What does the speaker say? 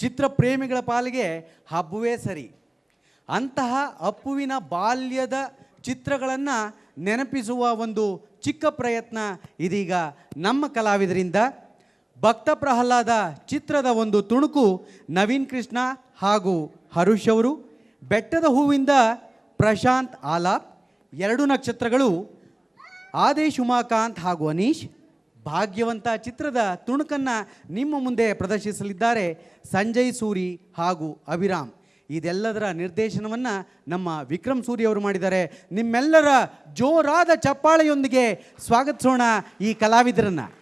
ಚಿತ್ರಪ್ರೇಮಿಗಳ ಪಾಲಿಗೆ ಹಬ್ಬವೇ ಸರಿ. ಅಂತಹ ಅಪ್ಪುವಿನ ಬಾಲ್ಯದ ಚಿತ್ರಗಳನ್ನು ನೆನಪಿಸುವ ಒಂದು ಚಿಕ್ಕ ಪ್ರಯತ್ನ ಇದೀಗ ನಮ್ಮ ಕಲಾವಿದರಿಂದ. ಭಕ್ತ ಪ್ರಹ್ಲಾದ ಚಿತ್ರದ ಒಂದು ತುಣುಕು ನವೀನ್ ಕೃಷ್ಣ ಹಾಗೂ ಹರುಷ್ ಅವರು, ಬೆಟ್ಟದ ಹೂವಿಂದ ಪ್ರಶಾಂತ್ ಆಲಾಪ್, ಎರಡು ನಕ್ಷತ್ರಗಳು ಆದೇಶ್ ಉಮಾಕಾಂತ್ ಹಾಗೂ ಅನೀಶ್ ಭಾಗ್ಯವಂತ ಚಿತ್ರದ ತುಣುಕನ್ನು ನಿಮ್ಮ ಮುಂದೆ ಪ್ರದರ್ಶಿಸಲಿದ್ದಾರೆ ಸಂಜಯ್ ಸೂರಿ ಹಾಗೂ ಅಭಿರಾಮ್. ಇದೆಲ್ಲದರ ನಿರ್ದೇಶನವನ್ನು ನಮ್ಮ ವಿಕ್ರಮ್ ಸೂರಿ ಅವರು ಮಾಡಿದ್ದಾರೆ. ನಿಮ್ಮೆಲ್ಲರ ಜೋರಾದ ಚಪ್ಪಾಳೆಯೊಂದಿಗೆ ಸ್ವಾಗತಿಸೋಣ ಈ ಕಲಾವಿದರನ್ನು.